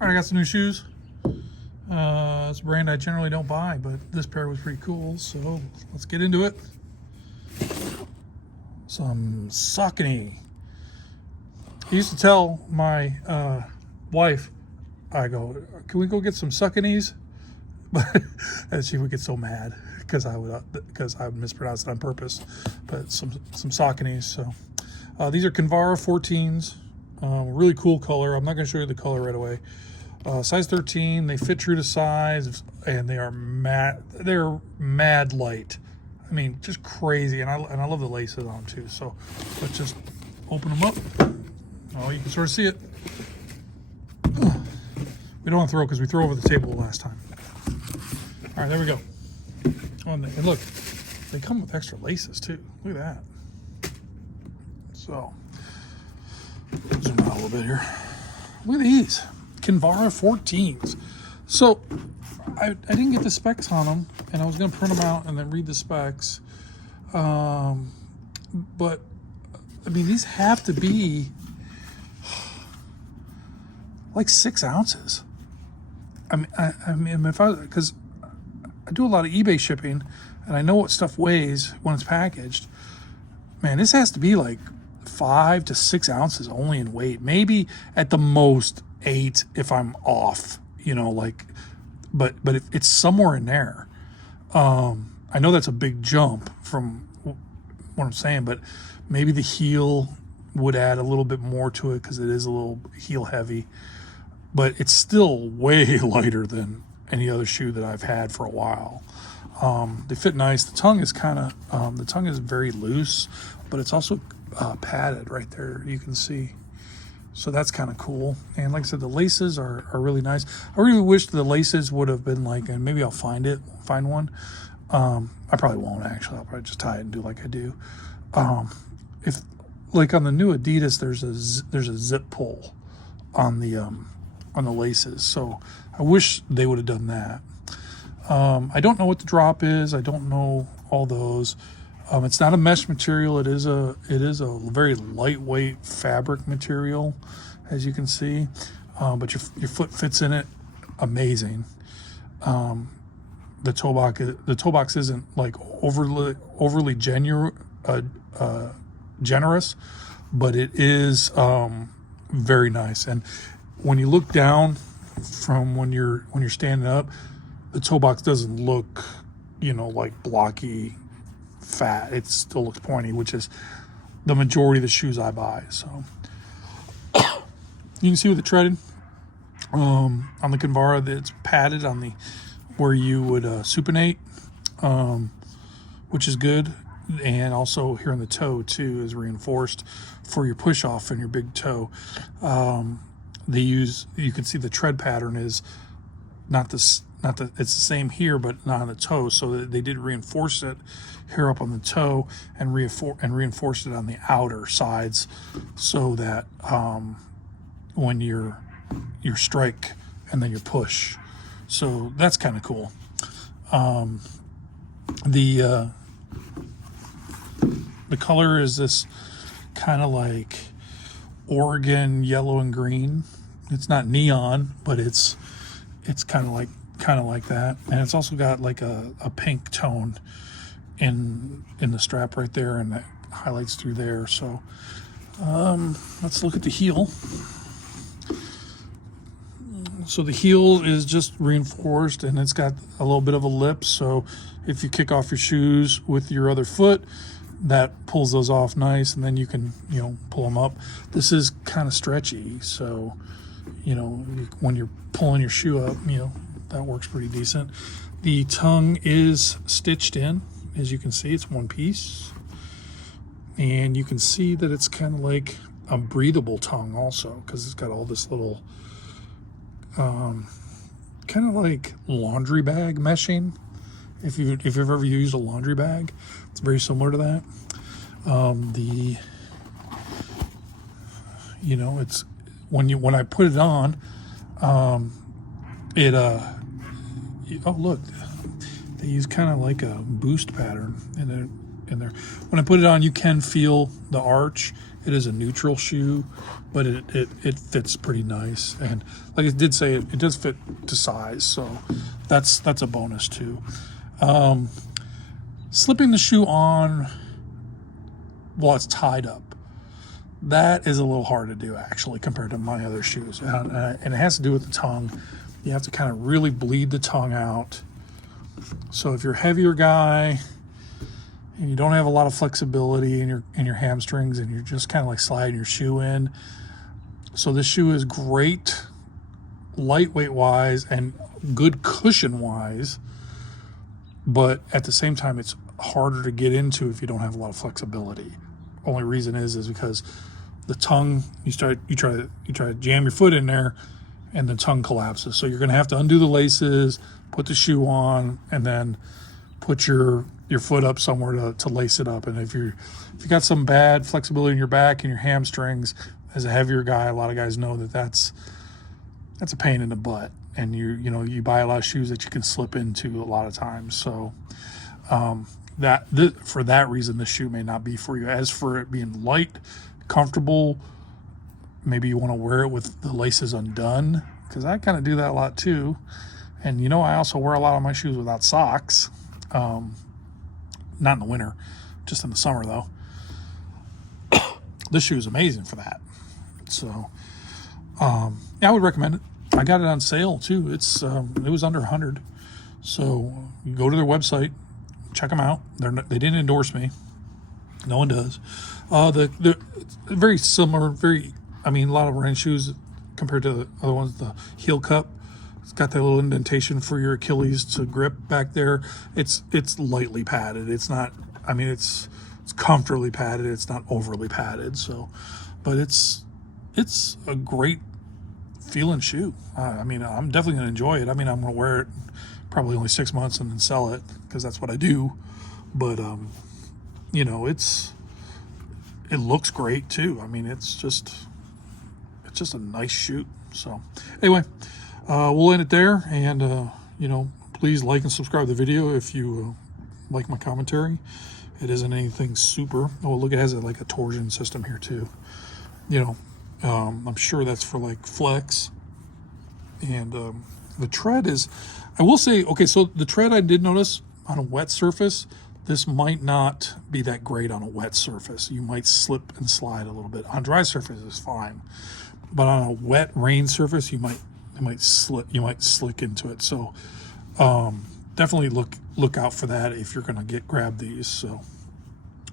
All right, I got some new shoes. It's a brand I generally don't buy, but this pair was pretty cool, so let's get into it. Some Saucony. I used to tell my wife, I go, can we go get some Sauconys? And she would get so mad because I would mispronounce it on purpose. But some Sauconys. So these are Kinvara 14s. Really cool color. I'm not going to show you the color right away. Size 13. They fit true to size, and they are matte. They're mad light. I mean, just crazy. And I love the laces on them too. So let's just open them up. Oh, you can sort of see it. We don't want to throw because we threw over the table last time. All right, there we go. Oh, and look, they come with extra laces too. Look at that. So, zoom out a little bit here. Look at these Kinvara 14s. So, I didn't get the specs on them, and I was going to print them out and then read the specs. But I mean, these have to be like 6 ounces. I mean, because I do a lot of eBay shipping, and I know what stuff weighs when it's packaged. Man, this has to be like 5 to 6 ounces only in weight. Maybe at the most 8 if I'm off. You know, like, but if it's somewhere in there. I know that's a big jump from what I'm saying, but maybe the heel would add a little bit more to it because it is a little heel heavy. But it's still way lighter than any other shoe that I've had for a while. They fit nice. The tongue is the tongue is very loose, but it's also padded right there. You can see. So that's kind of cool. And like I said, the laces are really nice. I really wish the laces would have been like, and maybe I'll find one. I probably won't actually. I'll probably just tie it and do like I do. If like on the new Adidas, there's a zip pull on the laces. So I wish they would have done that. I don't know what the drop is. I don't know all those. It's not a mesh material. It is a very lightweight fabric material, as you can see. But your foot fits in it amazing. The toe box isn't like overly generous, but it is very nice. And when you look down from when you're standing up, the toe box doesn't look, like blocky, fat. It still looks pointy, which is the majority of the shoes I buy. So you can see with the treading on the Kinvara, that it's padded on the where you would supinate, which is good. And also here on the toe too is reinforced for your push off and your big toe. You can see the tread pattern is it's the same here, but not on the toe. So they did reinforce it here up on the toe and reinforced it on the outer sides, so that when you strike and then you push. So that's kind of cool. The color is this kind of like Oregon yellow and green. It's not neon, but it's kind of like that. And it's also got like a pink tone in the strap right there, and that highlights through there. So let's look at the heel. So the heel is just reinforced, and it's got a little bit of a lip. So if you kick off your shoes with your other foot, that pulls those off nice, and then you can, pull them up. This is kind of stretchy, so, when you're pulling your shoe up, that works pretty decent. The tongue is stitched in, as you can see. It's one piece, and you can see that it's kind of like a breathable tongue also, because it's got all this little kind of like laundry bag meshing. If you've ever used a laundry bag, it's very similar to that. It's when I put it on, oh look, they use kind of like a boost pattern, and in there. When I put it on, you can feel the arch. It is a neutral shoe, but it fits pretty nice. And like it did say, it does fit to size, so that's a bonus too. Slipping the shoe on while it's tied up, that is a little hard to do actually compared to my other shoes. And it has to do with the tongue. You have to kind of really bleed the tongue out. So if you're a heavier guy and you don't have a lot of flexibility in your hamstrings and you're just kind of like sliding your shoe in. So this shoe is great lightweight wise and good cushion wise, but at the same time it's harder to get into if you don't have a lot of flexibility. Only reason is because the tongue, you try to jam your foot in there and the tongue collapses. So you're going to have to undo the laces, put the shoe on, and then put your foot up somewhere to lace it up. And if you got some bad flexibility in your back and your hamstrings, as a heavier guy, a lot of guys know that's a pain in the butt. And you buy a lot of shoes that you can slip into a lot of times. So for that reason, the shoe may not be for you. As for it being light, comfortable, maybe you want to wear it with the laces undone, because I kind of do that a lot too. And I also wear a lot of my shoes without socks. Not in the winter, just in the summer though. This shoe is amazing for that. So yeah, I would recommend it. I got it on sale too. It was under 100. So you go to their website, check them out. They didn't endorse me. No one does. They're very similar. A lot of running shoes compared to the other ones. The heel cup, it's got that little indentation for your Achilles to grip back there. It's lightly padded. It's not. It's comfortably padded. It's not overly padded. So, but it's a great feeling shoe. I'm definitely going to enjoy it. I'm going to wear it probably only 6 months and then sell it because that's what I do. But it looks great too. It's just a nice shoe. So anyway, we'll end it there. And please like and subscribe to the video if you like my commentary. It isn't anything super. Oh, look, it has like a torsion system here too. I'm sure that's for like flex. And the tread is, I will say, okay, so the tread I did notice on a wet surface, this might not be that great on a wet surface. You might slip and slide a little bit. On dry surface is fine, but on a wet rain surface, you might slick into it. So definitely look out for that if you're gonna grab these. So,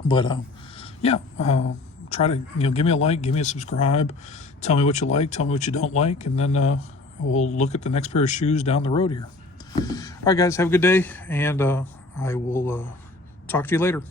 but yeah, try to give me a like, give me a subscribe, tell me what you like, tell me what you don't like, and then we'll look at the next pair of shoes down the road here. All right, guys, have a good day, and I will talk to you later.